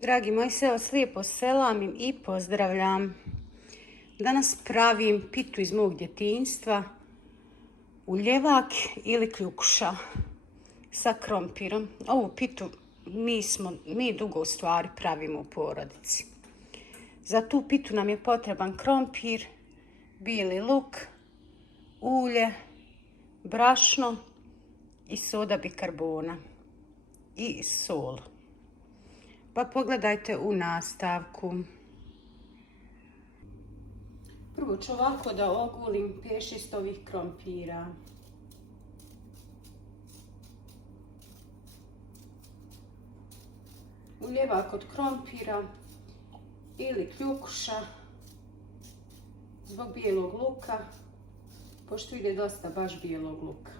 Dragi moji, sve vas lijepo selamim i pozdravljam. Danas pravim pitu iz mog djetinjstva, uljevak ili kljukuša sa krompirom. Ovu pitu mi dugo u stvari pravimo u porodici. Za tu pitu nam je potreban krompir, bijeli luk, ulje, brašno i soda bikarbona i sol. Pa pogledajte u nastavku. Prvo ću ovako da ogulim 5-6 ovih krompira. Uljevak od krompira ili kljukuša zbog bijelog luka, pošto ide dosta baš bijelog luka.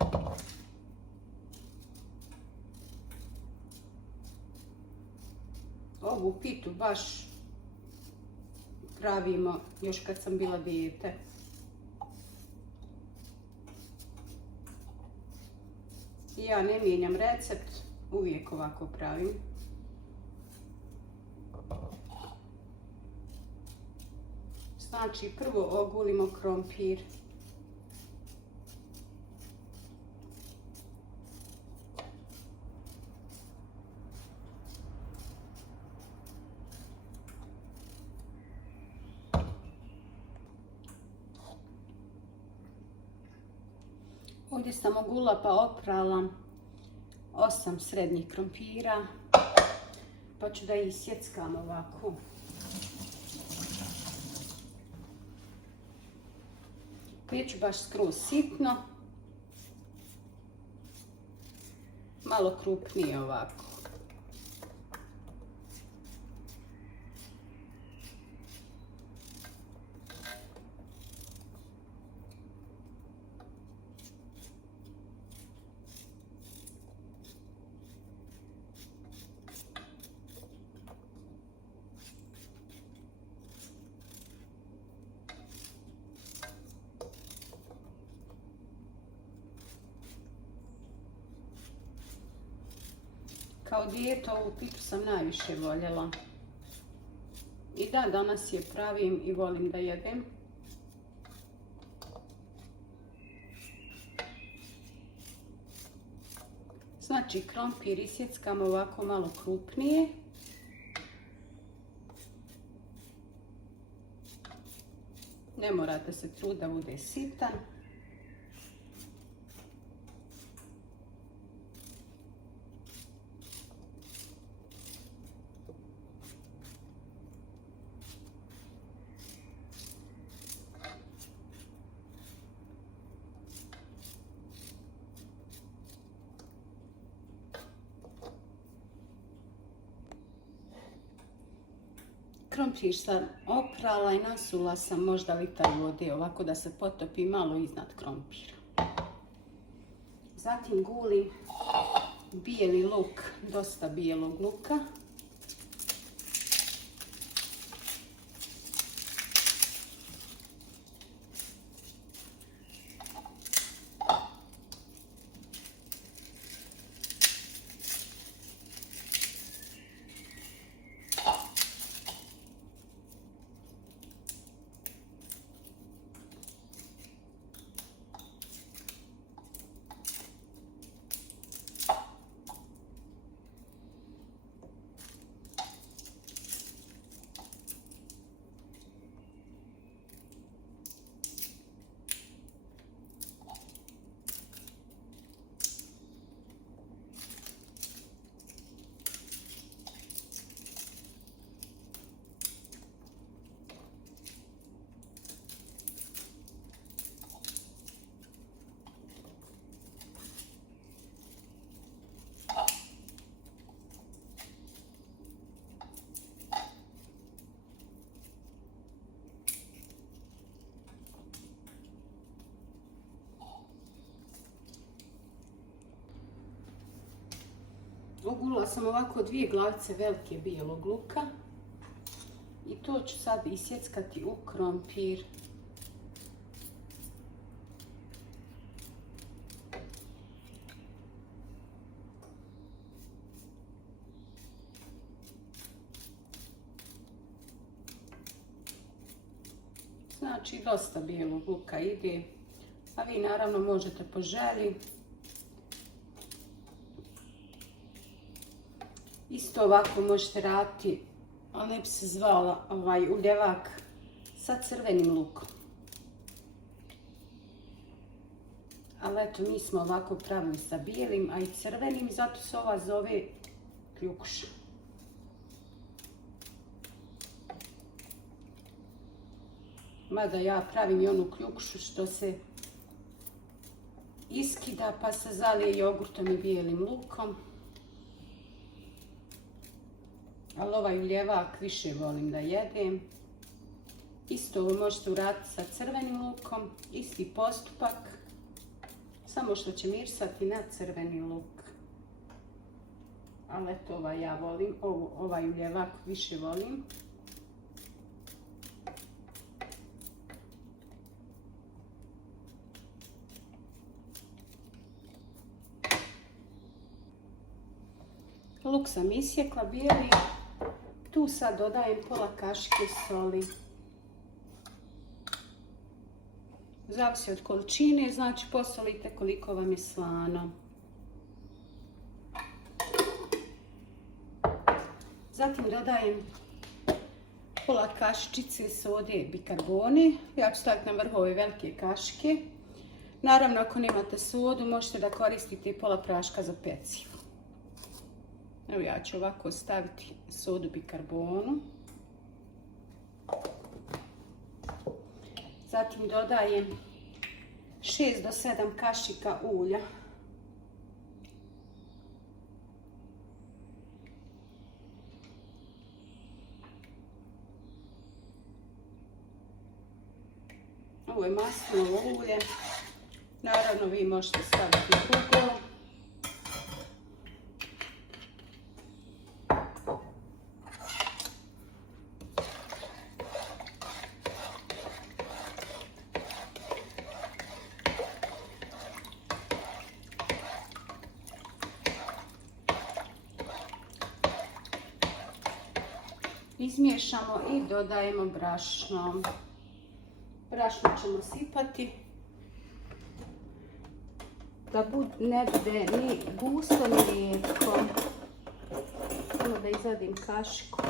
Ovu pitu baš pravimo još kad sam bila dijete. Ja ne mijenjam recept, uvijek ovako pravim. Znači prvo ogulimo krompir. Ovdje sam ogulila pa oprala 8 srednjih krompira, pa ću da ih sjeckam ovako. Neću baš skroz sitno, malo krupnije ovako. Kao dijete ovu pitu sam najviše voljela. I da, danas je pravim i volim da jedem. Znači krompir isjeckam ovako malo krupnije. Ne morate se truditi da bude sitan. Krompir sam oprala i nasula sam možda litar vode, ovako da se potopi malo iznad krompira. Zatim gulim bijeli luk, dosta bijelog luka. Ogulila sam ovako 2 glavice velike bijelog luka i to ću sad isjeckati u krompir. Znači dosta bijelog luka ide, a vi naravno možete po želji. Isto ovako možete raditi, ali ne bi se zvala uljevak sa crvenim lukom. Ali eto, mi smo ovako pravili sa bijelim, a i crvenim, zato se ova zove kljukuša. Mada ja pravim i onu kljukušu što se iskida pa se zalije jogurtom i bijelim lukom. Ali ovaj uljevak više volim da jedem. Isto ovo možete uraditi sa crvenim lukom, isti postupak, samo što će mirisati na crveni luk. Ali eto, ovaj ja volim, ovaj uljevak više volim. Luk sam isjekla bijeli, tu sad dodajem pola kašike soli. Zavisi od količine, znači posolite koliko vam je slano. Zatim dodajem pola kašičice sode bikarbone. Ja ću staviti na vrh ove velike kašike. Naravno, ako nemate sodu, možete da koristite pola praška za pecivo. Evo, ja ću ovako staviti sodu bikarbonu. Zatim dodajem 6 do 7 kašika ulja. Ovo je maslinovo ulje. Naravno, vi možete staviti drugo. Izmiješamo i dodajemo brašno. Brašno ćemo sipati da ne bude ni gusto ni rijetko. Samo da izvadim kašiku.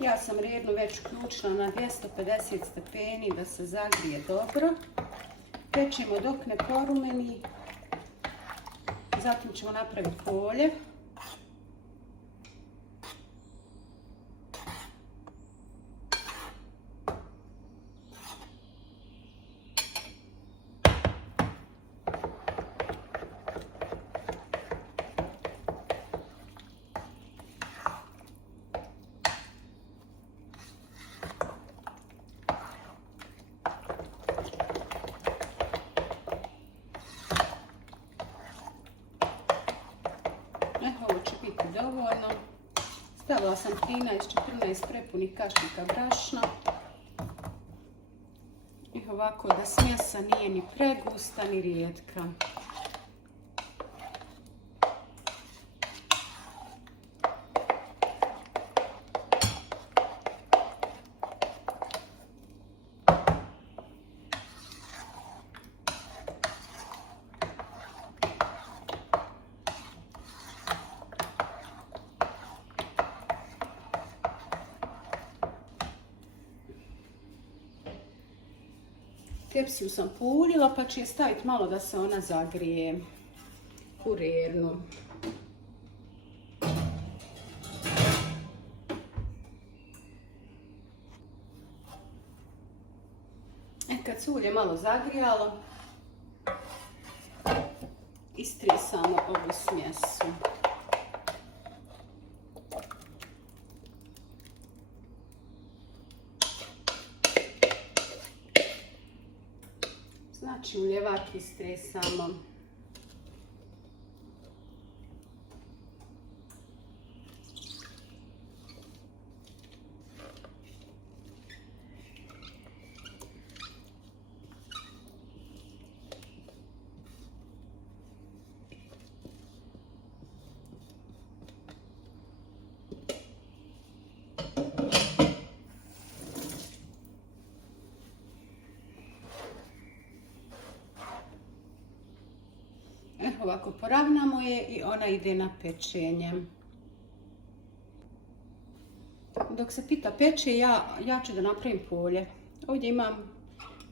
Ja sam rednu već uključila na 250 stepeni da se zagrije dobro. Pečemo dok ne porumeni. Zatim ćemo napraviti polje. Ovo će biti dovoljno. Stavila sam 13-14 prepunih kašika brašna. I ovako da smjesa nije ni pregusta ni rijetka. Tepsiju sam puljila pa ću je staviti malo da se ona zagrije u rernu. Kad se ulje malo zagrijalo, istresamo ovu smjesu. Znači u ljevak istresamo. Ovako poravnamo je i ona ide na pečenje. Dok se pita peče, ja ću da napravim polje. Ovdje imam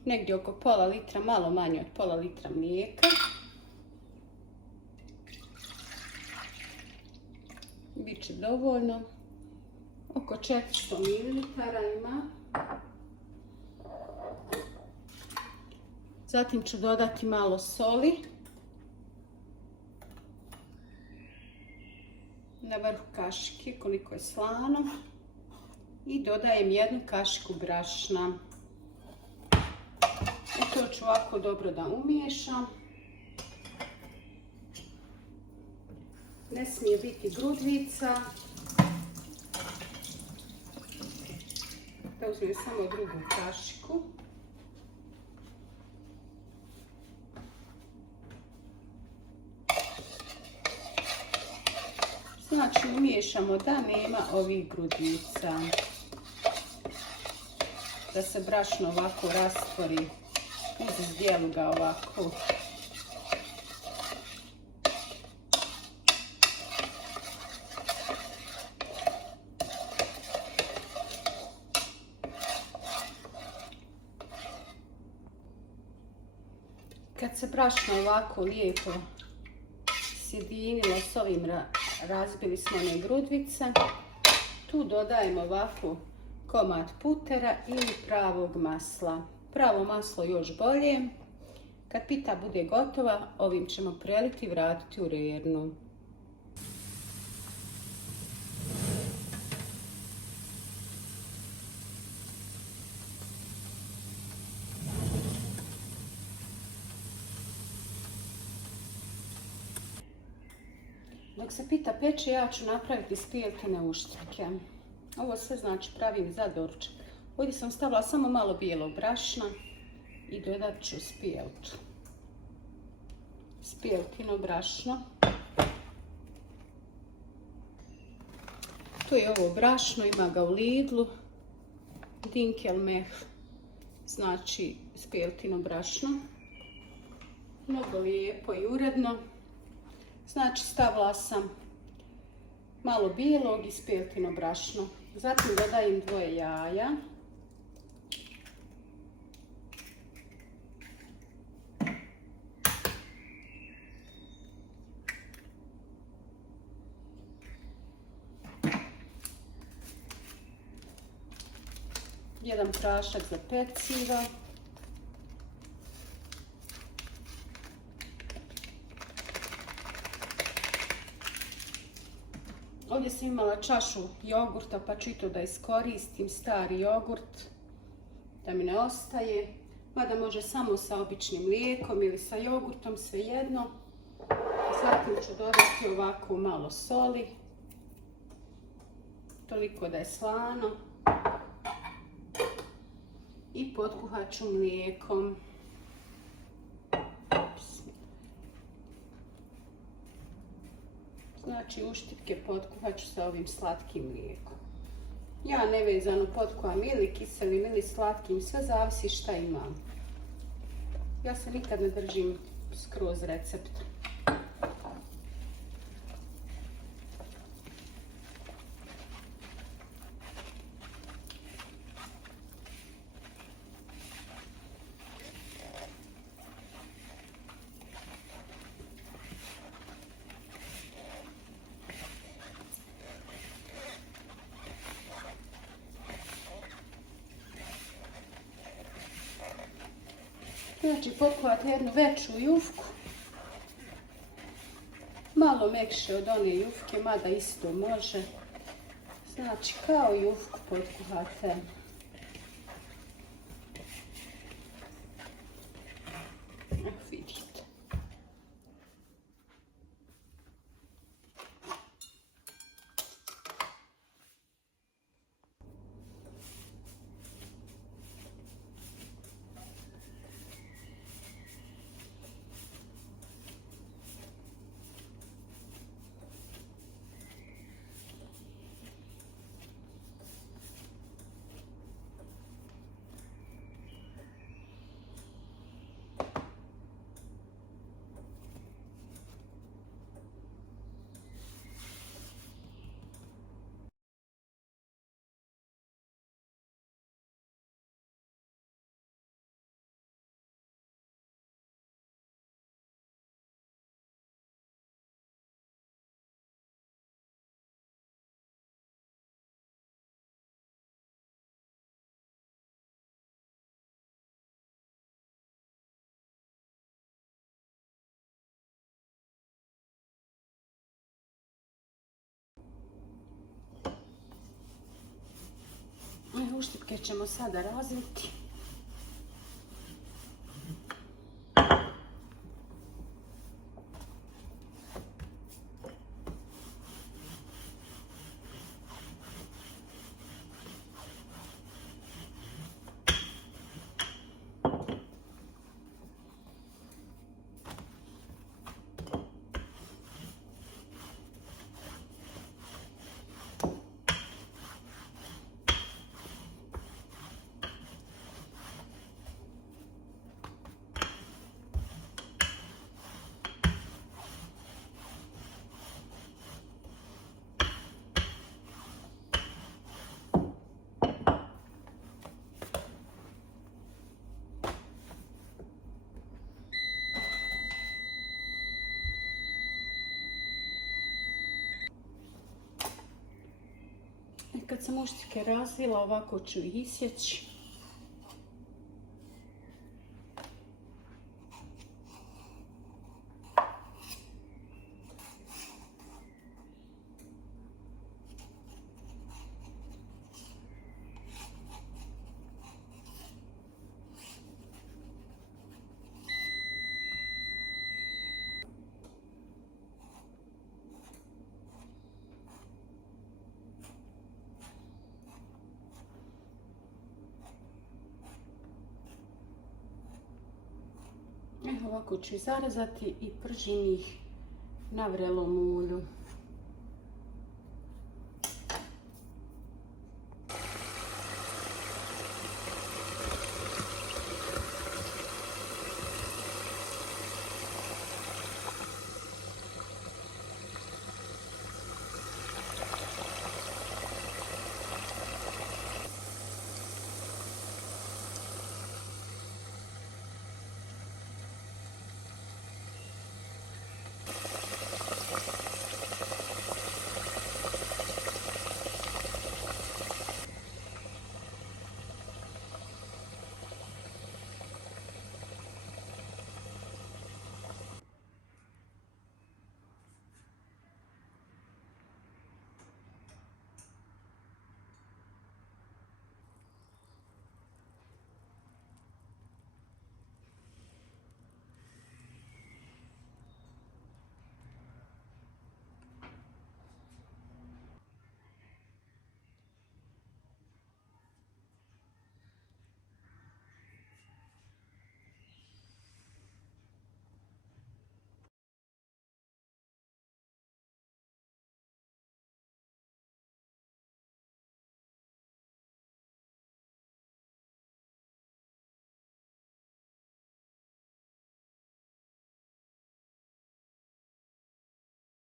negdje oko pola litra, malo manje od pola litra mlijeka. Biće dovoljno. Oko 400 ml ima. Zatim ću dodati malo soli. Na vrhu kašike koliko je slano i dodajem 1 kašiku brašna. I to ću ovako dobro da umiješam. Ne smije biti grudvica. Da uzmem samo drugu kašiku. Znači umiješamo da nema ovih grudvica. Da se brašno ovako rastvori uz zdjelu ga ovako. Kad se brašno ovako lijepo sjedinilo s ovim, razbili smo one grudvice, tu dodajemo ovako komad putera ili pravog masla. Pravo maslo još bolje. Kad pita bude gotova, ovim ćemo preliti i vratiti u rernu. Dok se pita peče, ja ću napraviti spijeltine uštrke. Ovo sve znači pravim za doručak. Ovdje sam stavila samo malo bijelog brašna i dodat ću spijeltu. Spijeltino brašno. Tu je ovo brašno, ima ga u Lidlu. Dinkelmeh, znači spijeltino brašno. Mnogo lijepo i uredno. Znači stavila sam malo bijelog i spijeltino brašno. Zatim dodajem 2 jaja. Jedan prašak za peciva. Ovdje sam imala čašu jogurta pa ću i to da iskoristim, stari jogurt, da mi ne ostaje. Mada može samo sa običnim mlijekom ili sa jogurtom, svejedno. Zatim ću dodati ovako malo soli, toliko da je slano. I potkuhat ću mlijekom. Znači uštipke potkuhat ću sa ovim slatkim mlijekom. Ja nevezano potkuvam ili kiselim ili slatkim, sve zavisi šta imam. Ja se nikad ne držim skroz recepta. Znači potkuhati jednu veću jufku, malo mekše od one jufke, mada isto može. Znači kao jufku potkuhate. uštipke ćemo sada razviti. I kad sam uštipke razvila, ovako ću ih isjeći. Ovako ću ih zarezati i pržim ih na vrelom ulju.